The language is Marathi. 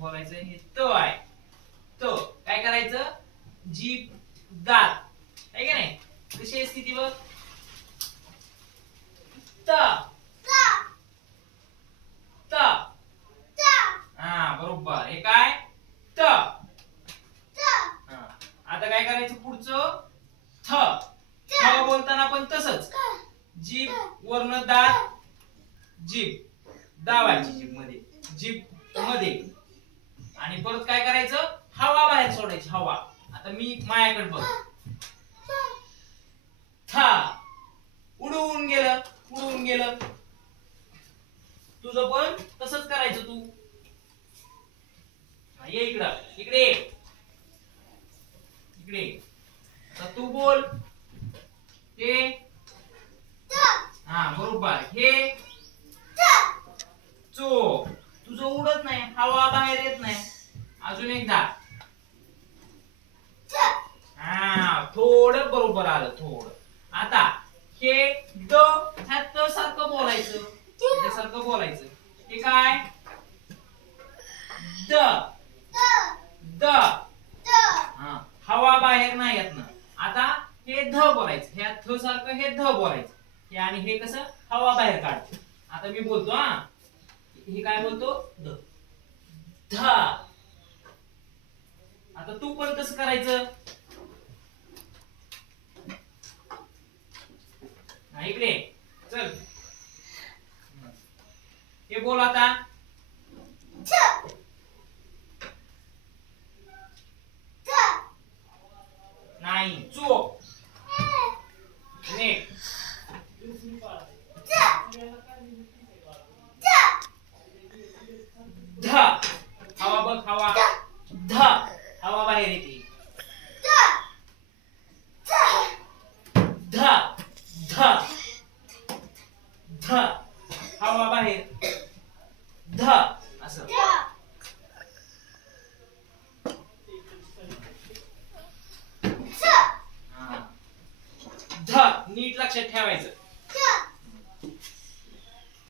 बोलायचं हे त आहे. त काय करायचं जीभ दात आहे का नाही. कशी आहे स्थिती बघ. त त हा बरोबर. हे काय त. आता काय करायचं पुढचं थ. थ बोलताना पण तसंच जीभ वरनं दात जीभ दाबायची जीभ मध्ये जीभ मध्ये आणि परत काय करायचं हवा बाहेर सोडायची हवा. आता मी माझ्याकडे बघ था उडून गेलं उडून गेलं. तुझं पण तसंच करायचं तू. ये इकडं इकडे इकडे. आता तू बोल ते हा बरोबर. हे चो तुझं उडत नाही हवा बाहेर येत नाही. अजून एकदा हा थोडं बरोबर आलं थोडं. आता हे द ह्या त सारखं बोलायचं त्याच्यासारखं बोलायचं. हे काय द द हा हवा बाहेर नाही येत ना. आता हे ध बोलायचं. ह्या थ सारखं हे ध बोलायचं. हे आणि हे कसं हवा बाहेर काढतो. आता मी बोलतो हा हे काय बोलतो द ध. आता तू पण कसं करायचं इकडे चल. हे बोल आता नाही चो नीट ध हवा बघ हवा ध हवा बाहेर येते. ध ध ध हवा बाहेर ध असं. ध नीट लक्षात ठेवायचं.